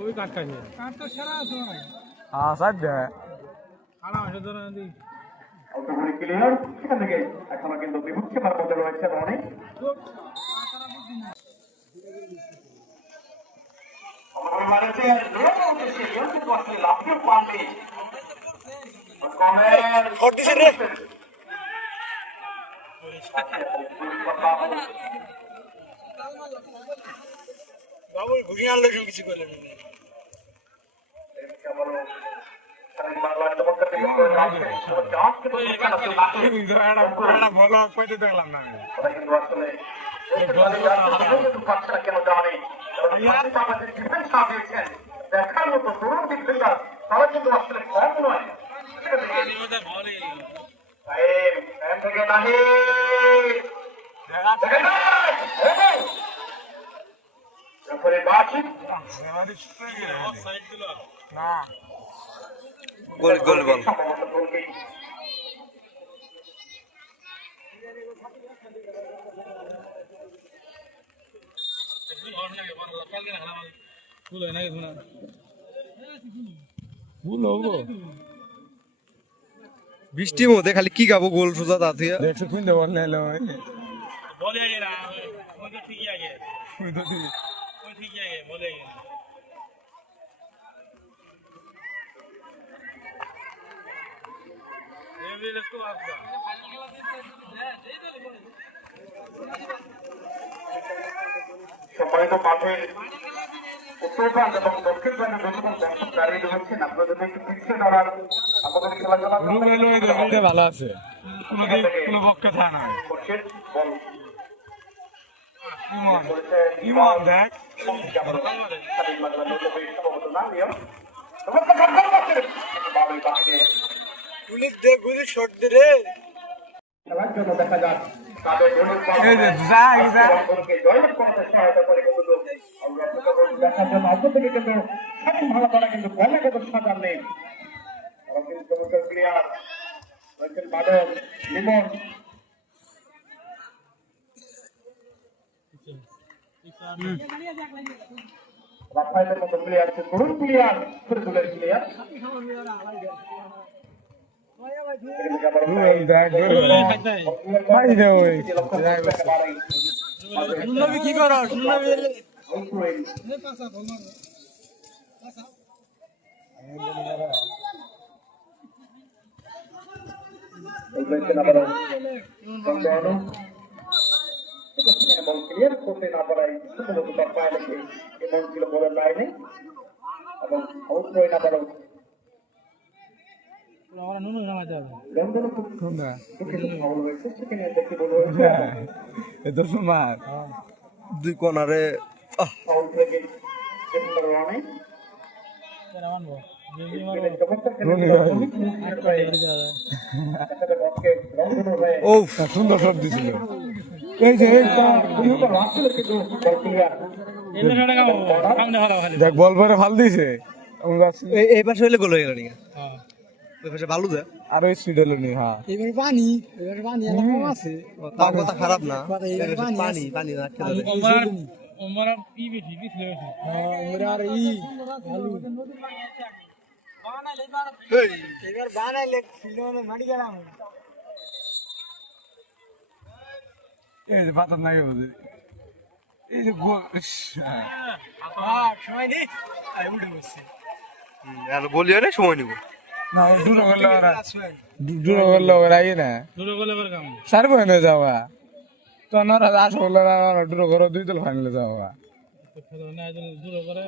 ওই কাটকাছে কাট তো সেরা আছে ভাই হ্যাঁ সাধ্য আনা আছে ধরে না দিই অল্পগুলি ক্লিয়ার সেখান থেকে এখনো কিন্তু বিপক্ষে মার মধ্যে রয়েছে রনি মারেছে কিন্তু আসলে লাফিয়ে পান্তি শট দিছে রে বাবু ঘুরি আনলে কিছু করলেন না ভালো পয়সা দেখলাম না দেখার মতো তরুণ ডিফেন্ডার তারা কিন্তু আসলে কম নয় থেকে না গোল গোল বল ভুল হয় না কিছু না ভুল হবো বৃষ্টির মধ্যে খালি কি গাবো গোল সোজা তাতে দেখছো কুইন্টে বল নাইলো বলে আগে না ওই তো ঠিকই আগে ওই ঠিকই আগে বলে আগে সম্মানিত মাঠের উত্তর প্রান্ত এবং দক্ষিণ প্রান্তে যতক্ষণ দর্শক দাঁড়িয়ে রয়েছেন আপনারা যদি একটু পিছিয়ে দাঁড়ান আমাদের খেলা ভালো আছে কোনো পক্ষে থাকে না বল ইমন দেখ পুলিশ দে গুলি শট দে রে খেলার জন্য দেখা যাক তাদের জয়ের করতে সহায়তা করে কিন্তু দেখার জন্য অল্প থেকে কিন্তু সঠিক ভালো করা কিন্তু বলে কিন্তু সাজার নেই তারা কিন্তু চমৎকার প্লেয়ার রয়েছেন মাদক লিমন রাফায়েলের মতো প্লেয়ার আছে তরুণ প্লেয়ার ফরিদুলের প্লেয়ার কি করো ক্লিয়ার করতে না পারায় পায়ে লেগে এমন ছিল বলের লাইনে এবং অবশ্যই না পারো দুই কোনারে ও সুন্দর সব দিছিল এই যে দেখ বল পরে ফাল দিছে এই পাশে হইলে গোল হয়ে গেল ওই পাশে ভালো যা আর ওই স্পিড হলো নি হ্যাঁ এবার পানি কম আছে তাও কথা খারাপ না পানি পানি আটকে ধরে ওমর আর কি বেশি পিছলে বেশি ওমর আর ই ভালো এবার বানাইলে ফিল্ডে মারি গেলাম এই যে পাতা নাই বুঝি এই যে গোল সময় নেই আই উঠে বসছে আর গোলি আরে সময় নিব না দূরে গেল ওরা আই না দূরে গেলে এবার কাম সারবো না যাওয়া তো না আস হলো না দূরে ঘর দুই দল ফাইনালে যাওয়া খেলো না দূরে করে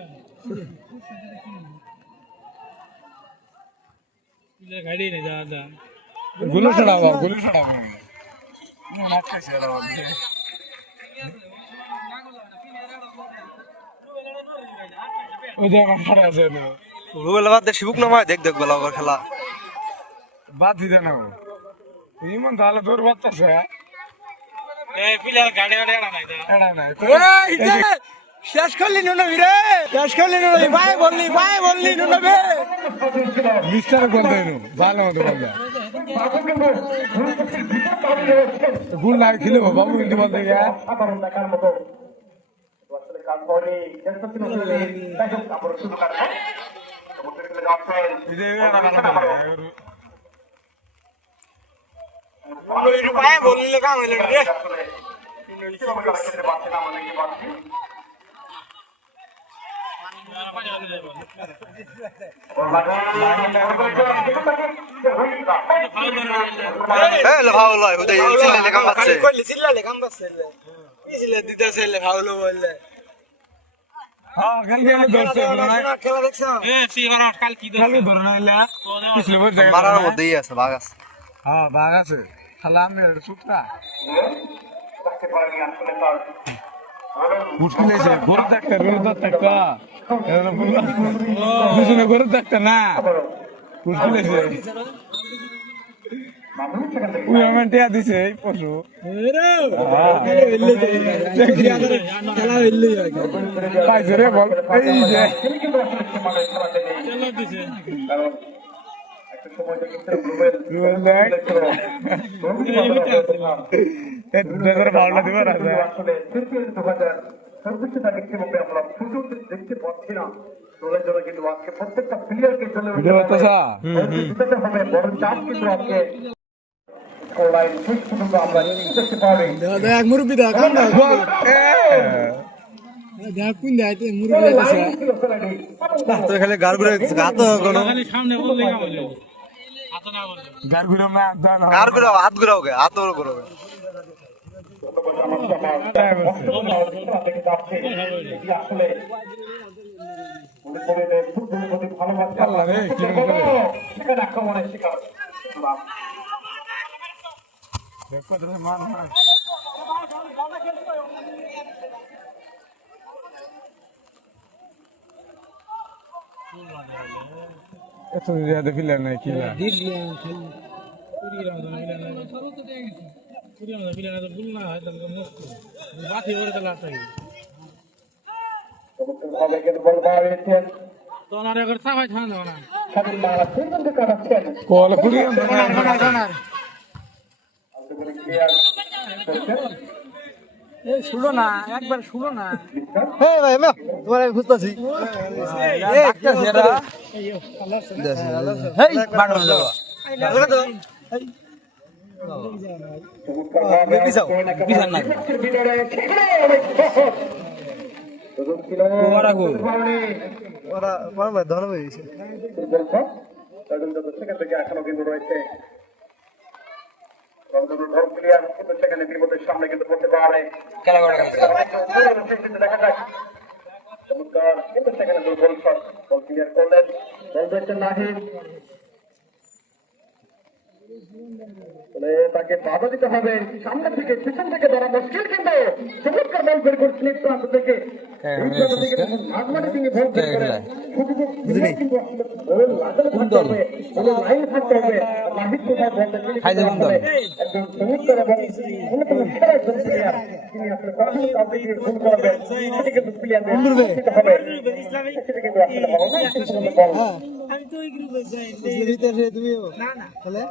ইলে গাড়ি নে যা যা গুলো ছড়াবো ওই জায়গা খারাপ আছে রুবেল বাদ দে শিবুক নামায় দেখ দেখ বেলা ওর খেলা বাদ দিতে না ইমন তাহলে দৌড় বাচ্চাছে এই প্লেয়ার গাড়ি এড়া নাই এড়া নাই শেষ করলি নুনবি রে শেষ করলি নুনবি ভাই বললি নুনবি মিস্টার গোল দেনু ভালো মতো গোল দেয় গুল না খেলে বাবু কিন্তু বলতে গিয়া সাধারণ দেখার মতো কাজ করে চেষ্টা ছিল তাই হোক আমরা শুরু করবো সমুদ্রের খেলে যাচ্ছেন বললে কাম হইল রে খেতে পারছে না আমরা দেখতে পাচ্ছি ভালো হয় ওটাই চিল্লাইলে কাম পাচ্ছে কইলে চিল্লালে কাম পাচ্ছে কি চিল্লা দিতেছে ভালো বললে হ্যাঁ খেলবে দর্শক না খেলা দেখছ কাল কি খেলবে ধরে না এলা পিছলে বল জায়গা মারার মধ্যেই আছে বাঘ আছে হ্যাঁ বাঘ আছে খালা আমি সুতরা দেখতে পারেনি আসলে তার মুশকিল আছে গরু ডাক্তার দুজনে গরু ডাক্তার না মুশকিল আছে মানুষ সেখান থেকে ওই আমার টিয়া দিছে এই পশু পাইছে রে বল এই যে তিনি কিন্তু আসলে সীমানায় খেলাতে নেই কারণ একটা সময় থেকে রুবেল দেখ ভালো দিব রাজা আসলে তৃতীয় 2024 তারিখ থেকে আমরা সুযোগ দেখতে পাচ্ছি না দলের জন্য কিন্তু আজকে প্রত্যেকটা প্লেয়ারকে জন্য ভিডিও করতেছ জিতাতে হবে বড় চাপ কিন্তু আজকে স্কোরলাইন শেষ পর্যন্ত আমরা দেখতে পারি দেখ মুরব্বি দেখ কোন দেখ দেখ কোন দেখ মুরব্বি দেখ তো খালি গার ঘুরে গাত কোন সামনে বললে কাম হইল হাত না বললে গার ঘুরে মে গার ঘুরে হাত ঘুরাও গে হাত ঘুরাও আসলে ফুটবলের প্রতি ভালোবাসা আল্লাহ রে কি করে সেখানে আক্রমণের শিকার দেখ কত মান এত জিয়াদা ফিলার নাই কি না চমৎকারভাবে কিন্তু বল বাড়িয়েছেন স্বাধীন বাংলা পর্যন্ত কাটাচ্ছেন কল পুরিয়ে শুনো না একবার শুনো না এই ভাই মা তোমার আমি খুঁজতাছি এই বাড়ো যাও পিছাও পিছান না ওরা ওরা ধরে হয়েছে সেখান থেকে এখনো কিন্তু রয়েছে প্লেয়ার কিন্তু সেখানে বিপদের সামনে কিন্তু পড়তে পারে দেখা যাক চমৎকার কিন্তু সেখানে দুর্বল শট বল ক্লিয়ার করলেন বল দিয়েছেন নাহিদ তাকে বাধা দিতে হবে সামনে থেকে পিছন থেকে ধরা মুশকিল কিন্তু চমৎকার বল বের করে স্লিপ প্রান্ত থেকে মাঝমাঠে তিনি বল বের করেন কিন্তু আসলে বল লাগানো থাকতে হবে বলের লাইন থাকতে হবে নাহিদ কোথায় বলতে একজন চমৎকার এবং অন্যতম সেরা একজন প্লেয়ার তিনি আসলে কখনো কাউকে দিয়ে ভুল করবেন সেটা কিন্তু প্লেয়ারদের দিতে হবে সেটা কিন্তু আসলে ভালো না বল আমি তো ওই গ্রুপে যাই তুমিও না না তাহলে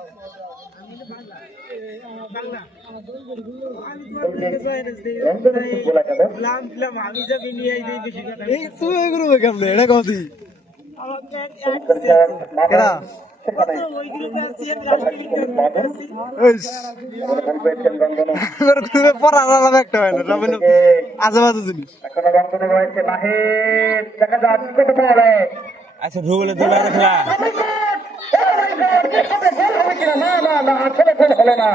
আচ্ছা ভূগোলে দোলা রাখলা না না না আসলে গোল হলো না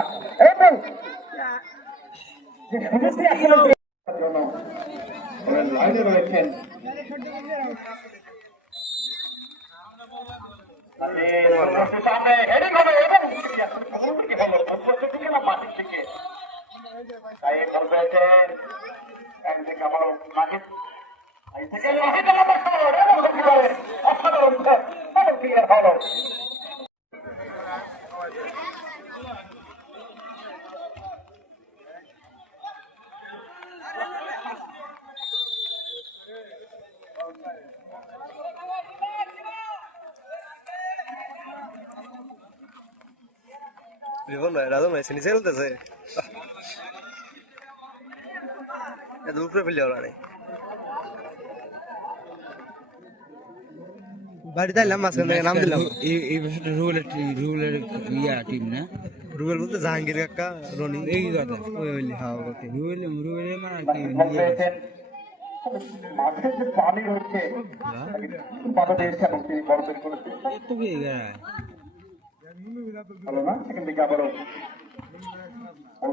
এবং লাইনে রয়েছেন সামনে হেডিং হবে এবং মাটির দিকে তাই গোল পেয়েছেন একদিকে আবারও নাহিদ থেকে নাহিদ অসাধারণ ক্লিয়ার হলো জীবন ভাই রাজু ভাই নিচে খেলতেছে এত উপরে ফেলে ওরা বাড়িতে এলাম মাঝখান থেকে নাম দিলাম এই বছরটা রুবেলের টিম না রুবেল বলতে জাহাঙ্গীর কাকা রনি এই কথা ওই হইলি হ্যাঁ ওকে রুবেলের মানে কি বল পেয়েছেন মাঠের যে পানি রয়েছে বাধা দিয়েছে এবং তিনি বল বের করেছেন একটু কি ভালো না সেখান থেকে আবারও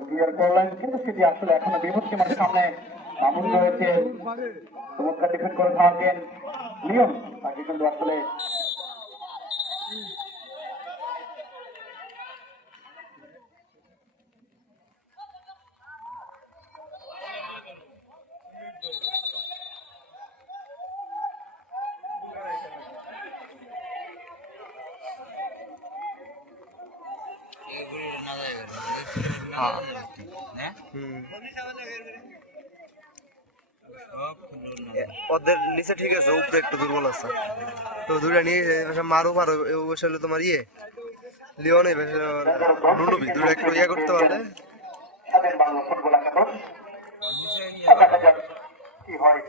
ক্লিয়ার করলেন কিন্তু সেটি আসলে এখনো বিপক্ষে মানে সামনে মামুন রয়েছে চমৎকার ডিফেন্ড করে থাকেন লিওন তাকে কিন্তু আসলে ওদের নিচে ঠিক আছে উপরে একটু দুর্বল আছে তো দুইটা নিয়ে মারো পারো ওই সালে তোমার লিওন নুনুবি দুইটা একটু করতে পারলে স্বাধীন বাংলা ফুটবল একাদশ দেখা যাক কি হয়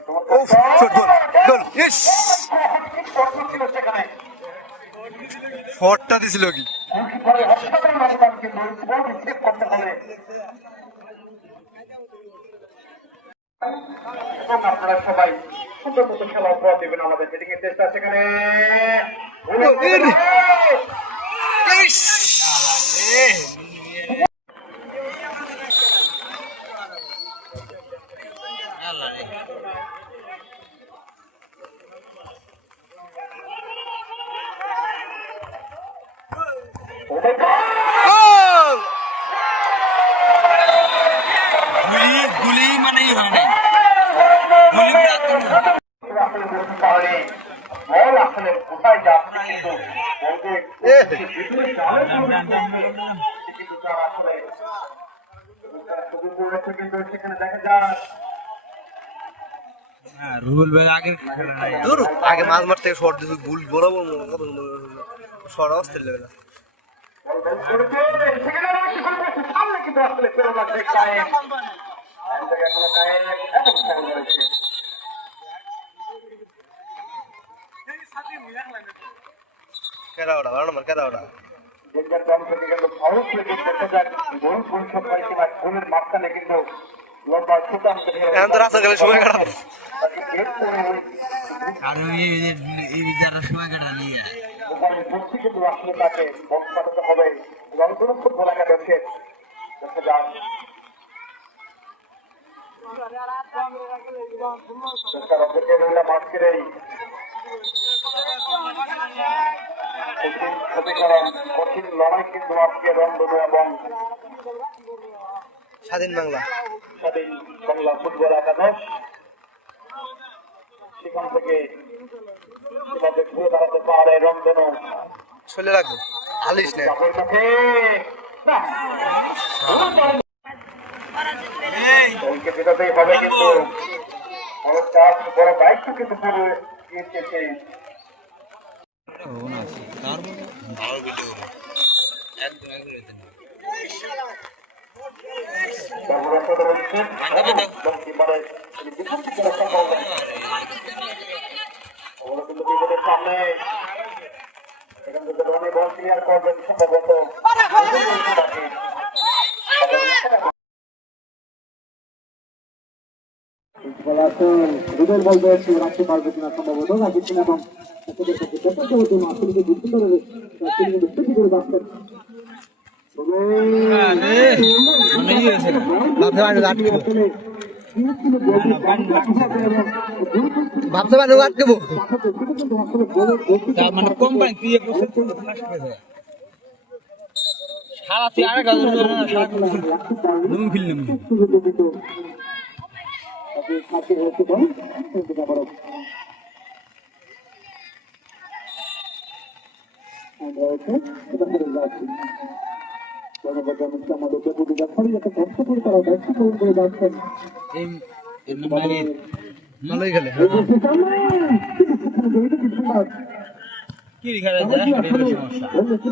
সেখানে শটটা দিছিল কি অসাধারণ অবদান কিন্তু বলকে সেভ করতে হবে এবং আপনারা সবাই সুন্দর মতো খেলা উপহার দেবেন আমাদের সেটিং এর চেষ্টা সেখানে গুলি মানেই হয় না গুলি আসলে বলতে পারেনি বল আসলে কোথায় যাচ্ছে কিন্তু বলকে ভিতরে জালের কিন্তু তার আসলে সুযোগ রয়েছে কিন্তু সেখানে দেখা যায় রুবেল ভাই আগের খেলা নাই আগে মাঝ মাঠ থেকে শট দিছিল গুল বরাবর শট অস্থির লেভেল সামনে কিন্তু আসলে ফেরো লাগছে কায়েম এখনো কায়েম এবং সামনে রয়েছে কেডা ওটা 12 নম্বর কেডা ওটা ডেঞ্জার দল থেকে কিন্তু ফাউল প্লে দেখা যায় গোল পরিশোধ করে কিনা গোলের মাঝখানে কিন্তু লম্বা সুতাম এখন তো রাস্তা গেলে সময় কাটাবো আর এই যারা সময় কাটা নিয়ে ওখানে বসতে কিন্তু আসলে তাকে বক্স পাঠাতে হবে রংপুর ফুটবল একাদশের দেখা যাক চেষ্টা রকেটে রইলাম আজকের এই কঠিন ক্ষতিকরণ কঠিন লড়াই কিন্তু আজকে রংপুর এবং স্বাধীন বাংলা স্বাধীন বাংলা ফুটবল একাদশ সেখান থেকে কিভাবে ঘুরে দাঁড়াতে পারে রংধনু চলে রাখবো আলিস না চাপের কাছে দলকে জেতাতেই হবে কিন্তু বড় চাপ বড় দায়িত্ব কিন্তু পুরো দিয়েছে তার মধ্যে ভালো ভিডিও একদম সামনে এখান থেকে রনি বল ক্লিয়ার করবেন সম্ভবত রুবেল বল পেয়েছে রাখতে পারবে কিনা সম্ভবত রাখছেন এবং ভাবতে পারো আটকেবো মানে কোম্পানি ক্রিয়ে করছে সারা তুই আরেক ফিল্ম ভালোই গেলে কি খেলা যায় সমস্যা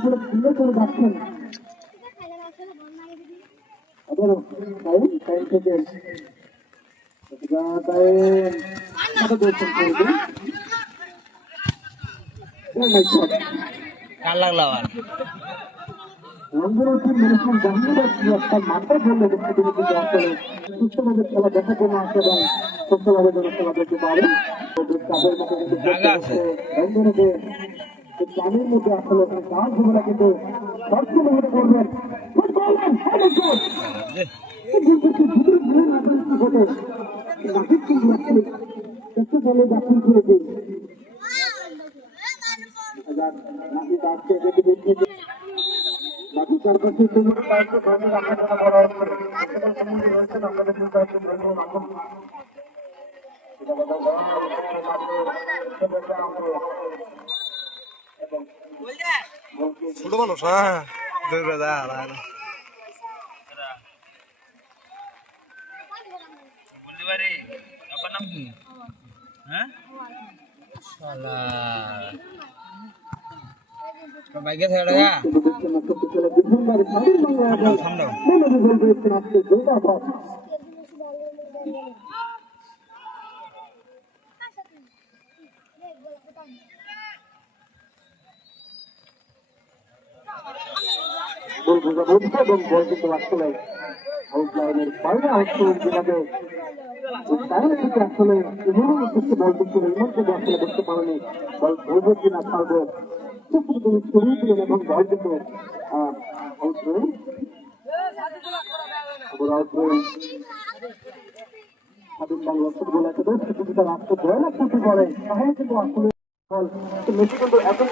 কার লাগলো আবার রঞ্জনটির ম্যানেজমেন্ট জাহাঙ্গীর একটা মাত্রা ধরলে কিন্তু কিন্তু আসলে সুস্থভাবে খেলা দেখার জন্য আসে এবং সুস্থভাবে যেন খেলা দেখতে পারে তাদের মধ্যে কিন্তু রঞ্জনকে প্রাণীর মধ্যে আসলে গাছ ঘুরে কিন্তু সবসময় মনে করবেন চেষ্টা করলে দাখিল করেছে বাকি চারপাশে ছোট মানুষ হ্যাঁ দৌড়ে যা বলতে পারে আপনার নাম কি হ্যাঁ শালা বাইকে ছেড়ে গা এবং বল কিন্তু আসলে আউটলাইনের বাইরে আউটলাইন যেভাবে তাহলে কিন্তু আসলে এমন কিছু বল কিন্তু এমন কিন্তু আসলে বুঝতে পারেনি বল ধরবো কিনা ছাড়বো কিন্তু ছড়িয়ে দিলেন এবং বল কিন্তু আউটলাইন স্বাধীন বাংলা ফুটবল একাদশ যদি তার রাষ্ট্র জয়লাভ করতে পারে তাহলে কিন্তু আসলে মেসি কিন্তু এখন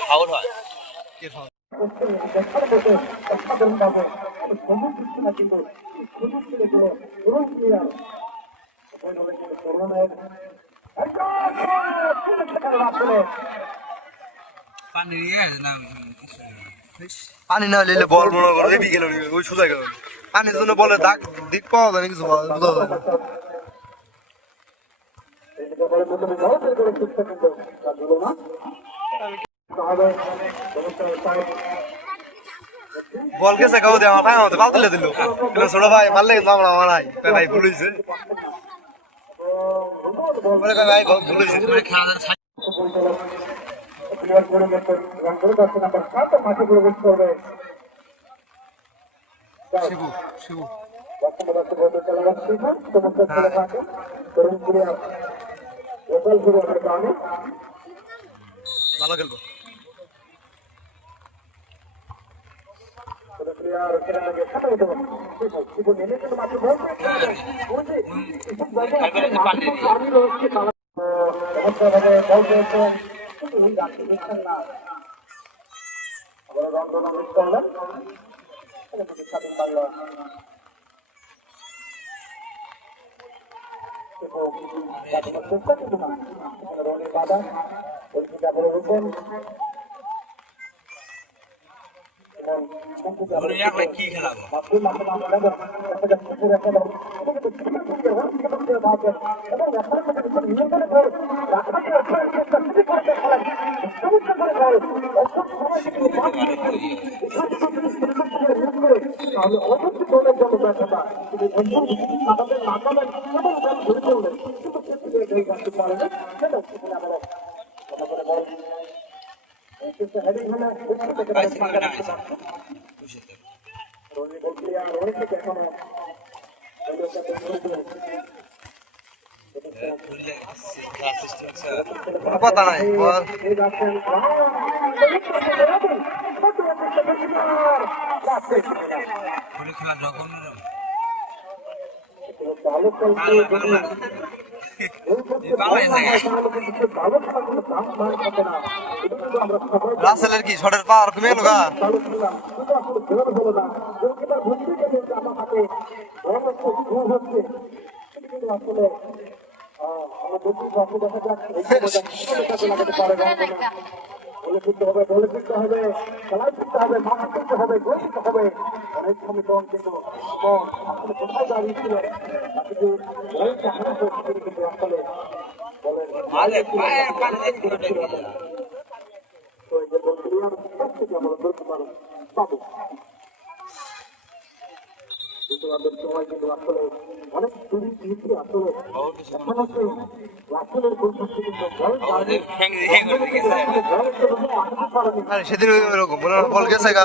ফাউল হয় পানি পানি না হলে বল মনে করে রেডি গেল ওই সোজা গেল পানির জন্য বলে দাগ দিক পাওয়া যায় না কিছু বোঝা যায় না বল গেছে কাউ দিয়ে আমার ভাই আমাদের পাল তুলে দিল ছোট ভাই ভাল লেগেছে আমরা আমার ভাই ভুল হয়েছে ভাই ভুল হয়েছে শিবু শিবু ভালো খেলবো কি খেলাবো কোনো কথা নাই রাসেলের কি শটের পাওয়ার কমে গেল গা বলে ফিরতে হবে, বলে ফিরতে হবে, খেলায় ফিরতে হবে, মাঠে ফিরতে হবে, গোল দিতে হবে। অনেক সমীকরণ কিন্তু আসলে কোথায় দাঁড়িয়েছিল কিন্তু বলটা হারাতে হচ্ছে কিন্তু আসলে বলেন তো এই যে বলছিলাম থেকে আমরা বাবু আমাদের সময় কিন্তু আসলে অনেক দূরে গিয়েছি আসলে রাসেলের বৈশিষ্ট্য কিন্তু আরে সেদিন ওইরকম বলে বল গেছে গা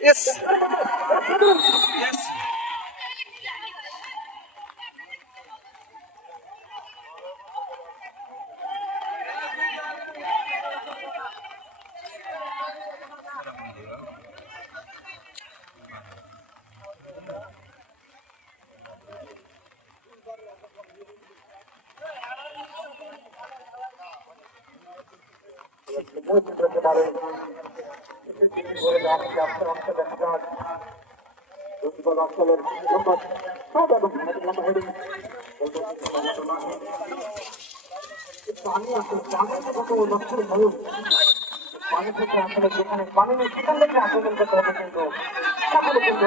ইয়েস পানি থেকে আসলে যেখানে পানি নেই সেখান থেকে আক্রমণ করতে হবে কিন্তু সকলে কিন্তু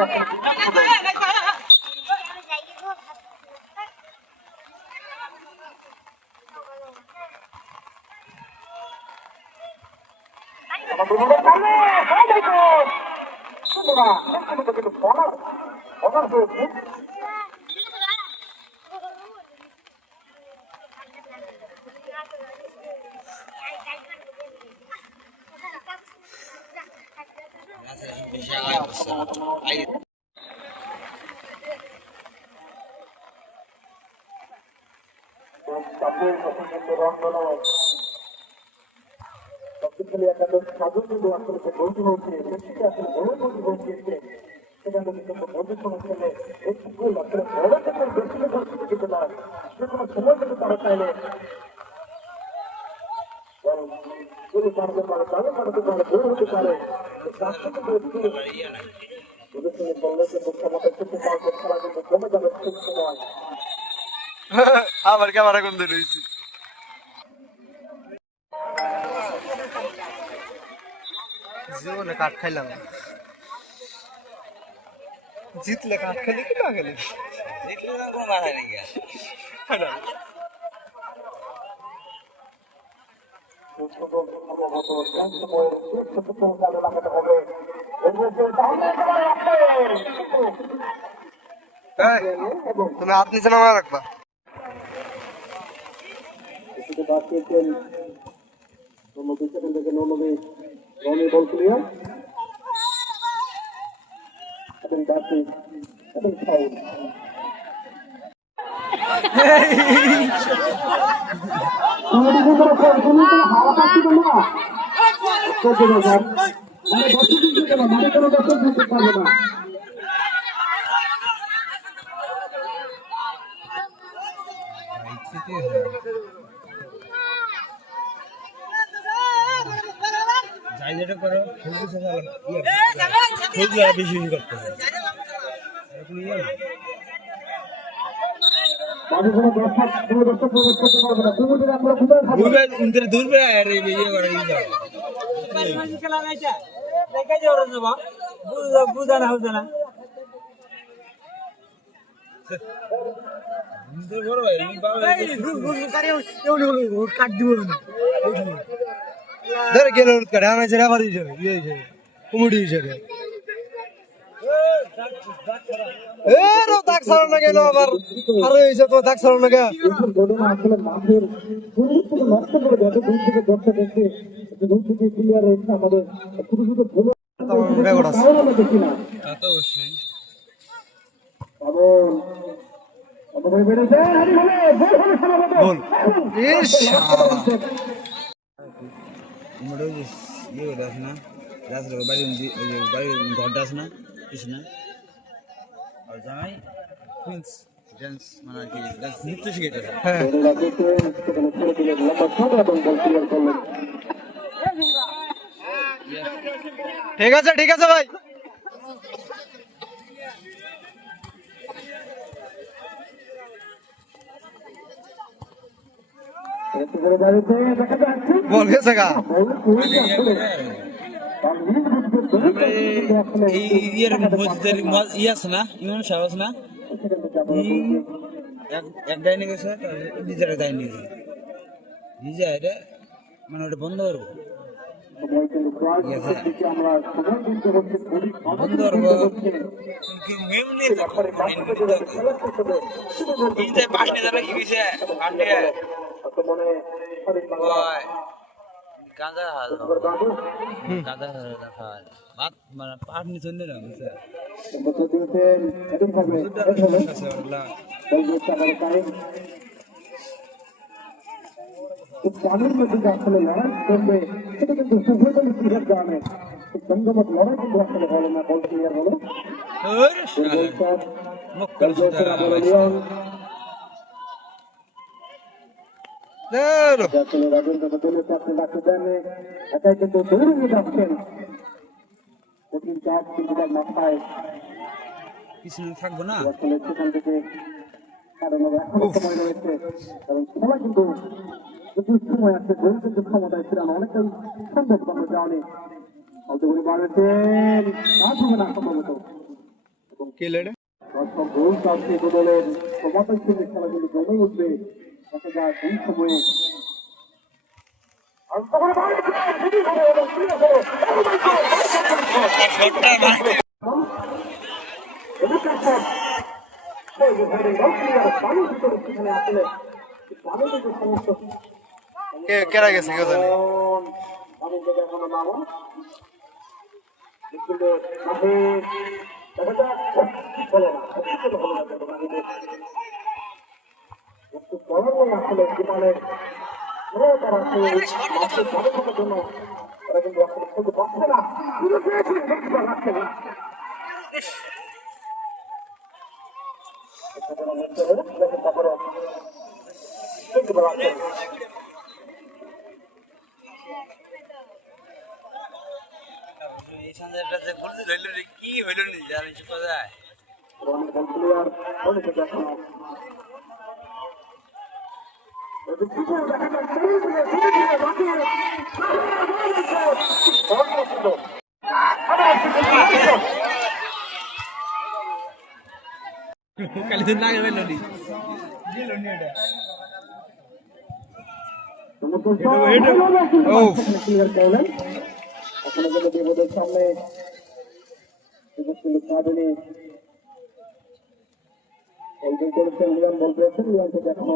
শক্তিশালী একাদশ সাধু কিন্তু আসলে যে বন্ধু হয়েছে মেসিকে আসলে বড় বন্ধু হয়েছে সেখান থেকে কিন্তু পজিশন খেলে একটি গোল আসলে বড় থেকে বেশি পরিস্থিতি কিন্তু নয় যে কোনো সময় কিন্তু তারা চাইলে যদি পারতে পারে তাহলে পারতে পারে গোল হতে পারে রাষ্ট্রকে পজিশনে বললে কিন্তু ক্ষমতা কিন্তু কাউকে খেলা কিন্তু কমে যাবে ঠিক সময় আবার ক্যামেরা কোন দিন হয়েছি জীবনে কাঠ খাইলাম জিতলে কাঠ খালি কি না খেলি জিতলে কোনো মাথা নেই তুমি হাত নিচে নামা রাখবা বল ক্লিয়ার এবং ডাকি এবং ফাউল যাই যেটা করো ফুলকু সকাল ফুলকু আর বেশি বেশি করতে হবে দূর पे आया रे ये कर रही है खेला नहीं था लेके जाओ रे बाबा बुझा ना हो ना দূর বড় ভাই বাবা কাট দিব ধরে গেল কাটা না জরা বাড়ি যাবে এই যে কুমড়ি হিসেবে এ রো দাগ সারা না গেল আবার আর হইছে তো দাগ সারা না গেল আসলে মাঠের পুরো নষ্ট করে দেয় দূর থেকে দর্শক এসে দূর থেকে ক্লিয়ার হচ্ছে আমাদের ছোট ছোট ভুল আমরা দেখি না তা তো অবশ্যই বল ইস মোড়ে ইয়ে করে আছে না রাস্তার বাড়ি বাড়ি ঘরটা আছে না কিছু না আর জামাই প্রিন্স ডান্স মানে কি ডান্স নৃত্য শিখেছে হ্যাঁ ঠিক আছে ভাই বল গেছে গা এই ইয়ের মসজিদের ইয়ে আছে না ইমাম সাহেব আছে না এক ডাইনি গেছে নিজের ডাইনি গেছে নিজে মানে ওটা বন্ধ করবো সময় কিন্তু প্রায় শেষের দিকে আমরা সময় দিতে হচ্ছে খুবই বন্ধ করবো কি মেমনি তো ব্যাপারে বাস্তবে যাবে খেলা শেষ হবে শুধু বলবো কি যে পাশে যাবে কি হইছে পাশে অত মনে স্বাধীন বাংলা গাঁজা এবার বাবু গাঁজা খাওয়ার ভাত মানে পাট নিচে না বছর দিয়েছেন এদিন থাকবে বলবো চাকারে কাহিনী পানির মধ্যে যে আসলে লড়াই করবে সেটা কিন্তু সুভদ্র ক্রিকেট গ্রামে জমজমত লড়াই কিন্তু আসলে হলো না বল ক্লিয়ার হলো রাজেন্দ্র দলের সাথে ডাক্তার দেন একাই কিন্তু দৌড়ে যাচ্ছেন কঠিন চাপ কিন্তু তার মাথায় পিছনে থাকবো না আসলে সেখান থেকে কারণ এখনো সময় রয়েছে কারণ খেলা কিন্তু প্রচুর সময় আছে গোল কিন্তু ক্ষমতায় ছিলাম অনেকটাই সম্ভব আমরা যাওয়ানি অল্প করে বাড়াচ্ছেন তা হবে না সম্ভবত কে লেডে দর্শক গোল চাচ্ছে দলের ক্ষমতায় ছিল খেলা কিন্তু জমে উঠবে দেখা যায় এই সময়ে কেরা গেছে কেউ জানে আসলে জীবনের তারা জন্য তারা কিন্তু আসলে খেলতে পারছে না এই সন্ধ্যাটা যে বলতে হইল রে কি হইল নি জানি কি যায় কালি দিন লাগে হইল নি দিল নি এটা সামনে বল পেয়েছেন থেকে এখনো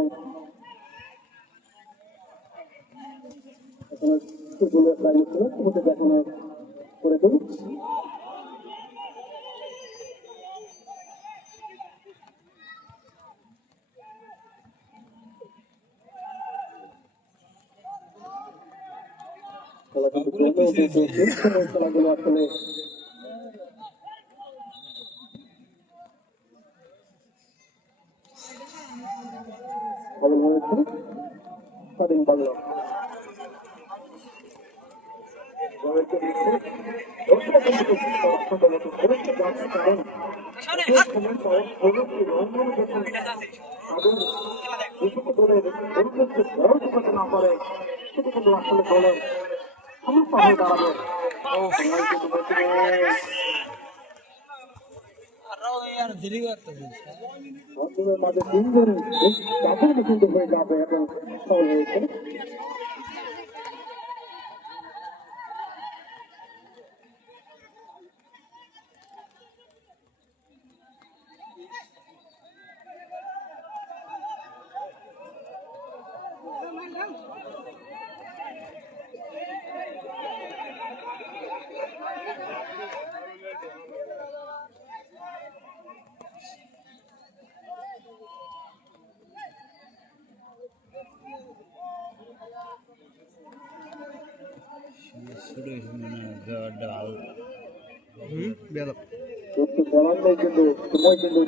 দেখানো করে দিন খেলাগুলো আসলে ভালো হয়েছে স্বাধীন বাংলা না পারে সেটা কিন্তু আসলে দলের সমস্যা হয়ে দাঁড়াবে মাঝে তিনজন তাদের কিন্তু হয়ে যাবে এবং সফল হয়েছে একটু বলার নেই কিন্তু সময় কিন্তু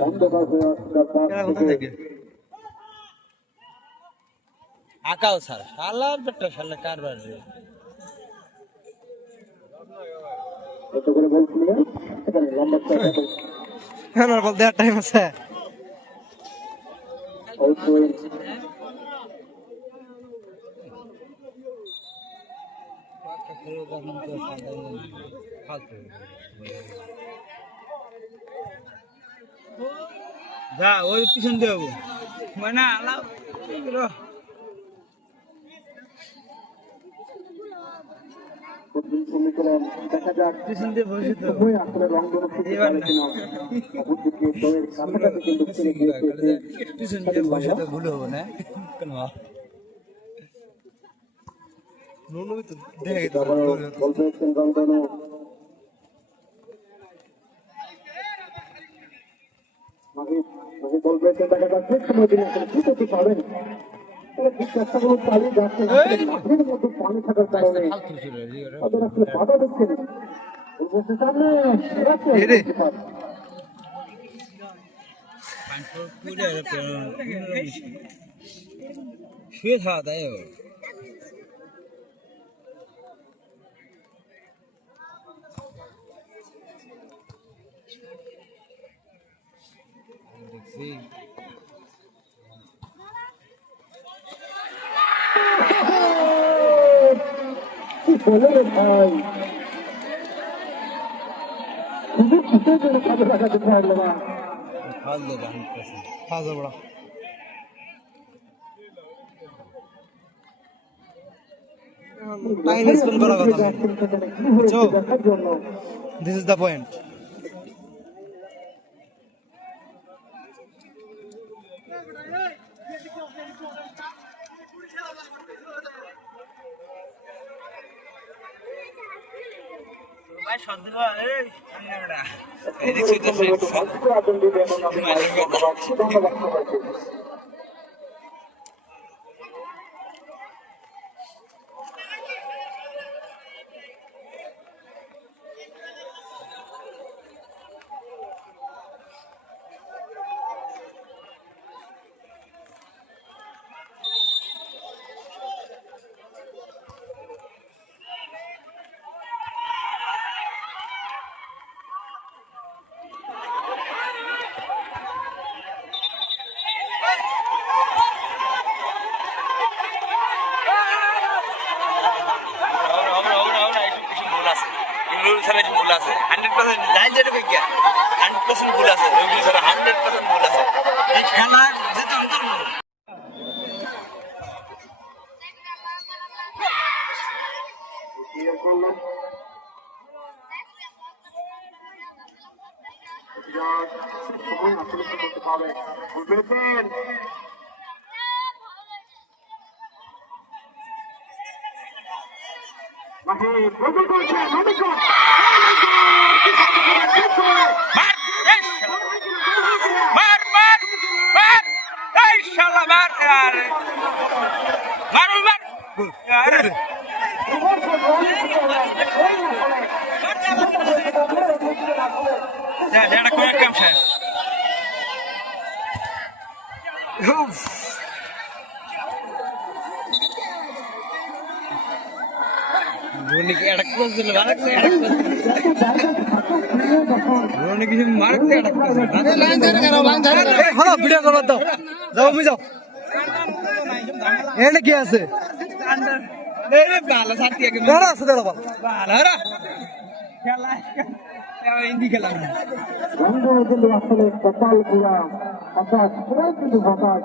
অন্ধকার হয়ে আসছে আকাও স্যার শালার বেটা শালা কারবার রে কত করে বলছিলেন এখানে লম্বা হ্যাঁ বল দেওয়ার টাইম আছে যা ওই পিছন দিয়ে হবো মানে আলাপ সমীকরণ দেখা যাক পিছন দিয়ে বসে তো সময় আসলে রংধনু ফিরতে পারে কিনা। অপরদিকে দলের কাছাকাছি কিন্তু ফিরে গিয়েছে পিছন দিয়ে বসে তো ভুল হবো না কেন নুনবি তো দেখে গেছে আবারও বল পেয়েছেন রংধনু। মাহিব বল পেয়েছেন, দেখা যাচ্ছে সময় তিনি আসলে জিতে পাবেন। চেষ্টাগুলো চালিয়ে যাচ্ছেন, মাঠের মধ্যে পানি থাকার কারণে তাদের আসলে বাধা দিচ্ছেন। শুয়ে থাকা তাই দেখছি বলে রে ভাই, সুযোগ সুযোগের জন্য কাজে লাগাতে পারলো না। খাল দে রান কাছে হাজার বড় টাইম স্পেন্ড করার কথা দেখার জন্য দিস ইজ দ্য পয়েন্ট ভাই সদ্য এই সামনে বড়া এই দেখছি তো ধন্যবাদ সবাইকে। ভুল আছে 100% জানি যেটা কই গিয়া 100% ভুল আছে ওইগুলো ছাড়া 100% ভুল আছে এই খেলা যেটা অন্তর সময় আসলে করতে পারবে বলবেন মাহিব গোল করেছে মাহিব মার মার মার এই শালা মার यार মার মার আরে যা যা কোন কাম শেষ रोने की अटक को से मारक से अटक रोने की मारक से अटक लाइन धरे करो ए हां वीडियो कर दो जाओ मी जाओ एंड क्या আছে ए रे बाला साथी के बड़ा আছে দাঁড়া বালা রা খেলা হিন্দি খেলা না রংধনু কিন্তু আসলে কপাল পুরা আকাশ পুরাই কিন্তু বাতাস।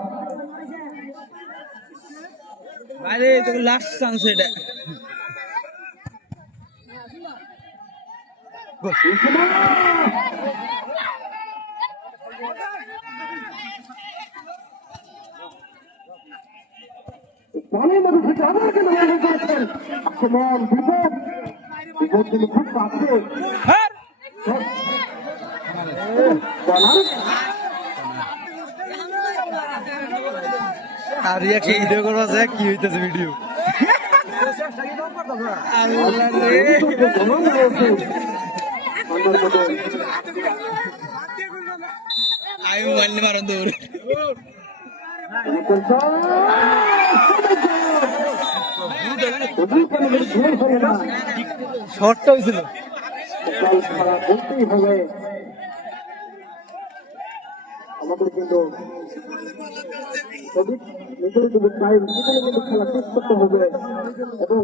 আরে তো লাস্ট চান্স এটা পানির মধ্যে থেকে আবার কিন্তু মনে করেছেন আক্রমণ বিপদ বিপদ কিন্তু খুব কাছে আর ইয়া কি ভিডিও করবা যায় কি হইতাছে ভিডিও আল্লাহ রে আমি মারলে মারো দৌড় শর্টটা হইছিল খেলা বলতেই হবে আমাদের কিন্তু নিজের কিন্তু টাইম সেখানে কিন্তু খেলা শেষ করতে হবে এবং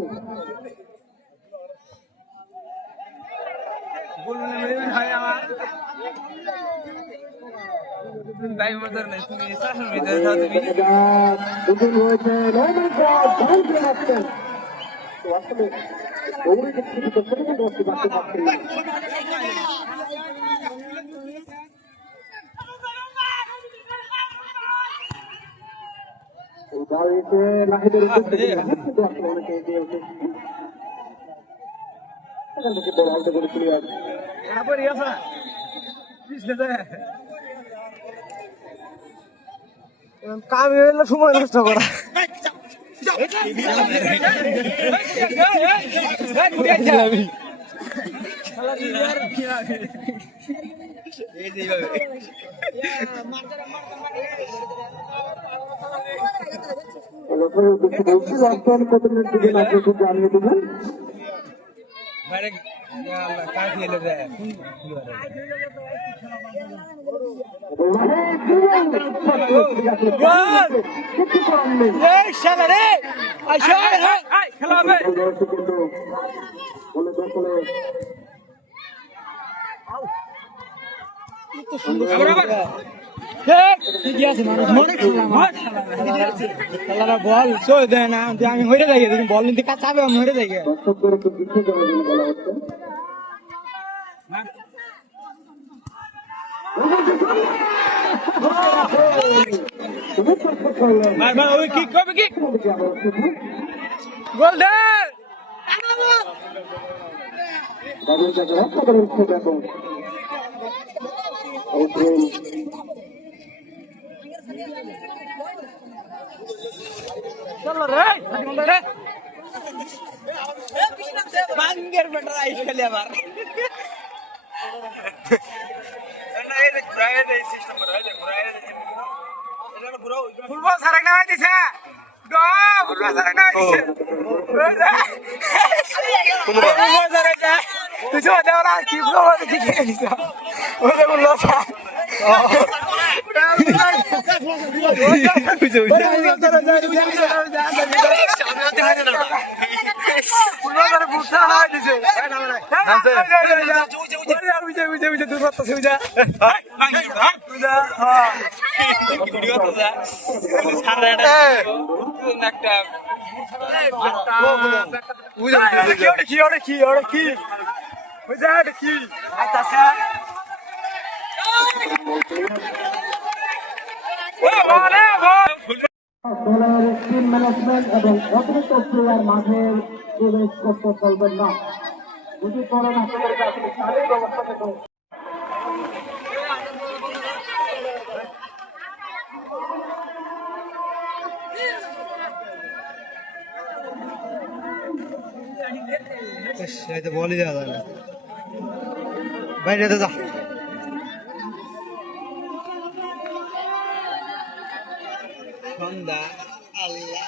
ভাই মজার নাই তুমি শাসন ভিতরে থাও তুমি দুদিন হয়েছে আসলে দৌড়ে যে কিছু করতে কিন্তু একটু বাড়তে পারছি এই বাড়িতে নাহিদের উপস্থিতি কিন্তু আসলে অনেকে এগিয়ে উঠে এখান থেকে বড় আউটে করে ক্লিয়ার কাম হইলে সময় নষ্ট করা কত মিনিট দিকে লাগবে একটু জানিয়ে দেবেন বল সই দেয় না আমি হয়ে যাই বল নিতে কাজ চাবে আমি হয়ে যাই দর্শকদের একটু পিছিয়ে যাওয়ার জন্য বলা হচ্ছে কি কবে কি গোল দে তাদের কাছে রক্ষা করে উঠছে দেখো চলো রে রে বাঙ্গের বেটা আইস খালি আবার ফুটবল সারা না দিছে ফুটবল সারা না দিছে ফুটবল সারা না তুই তো দেওয়া কি ফুটবল দিছে ওই দেখো লসা দলের টিম ম্যানেজমেন্ট এবং অতিরিক্ত প্লেয়ার মাঠে প্রবেশ করতে পারবেন না যদি করেন আপনাদের কাছে তাদের ব্যবস্থা থেকে বলি দেওয়া যায় না বাইরে যা সন্ধ্যা আল্লাহ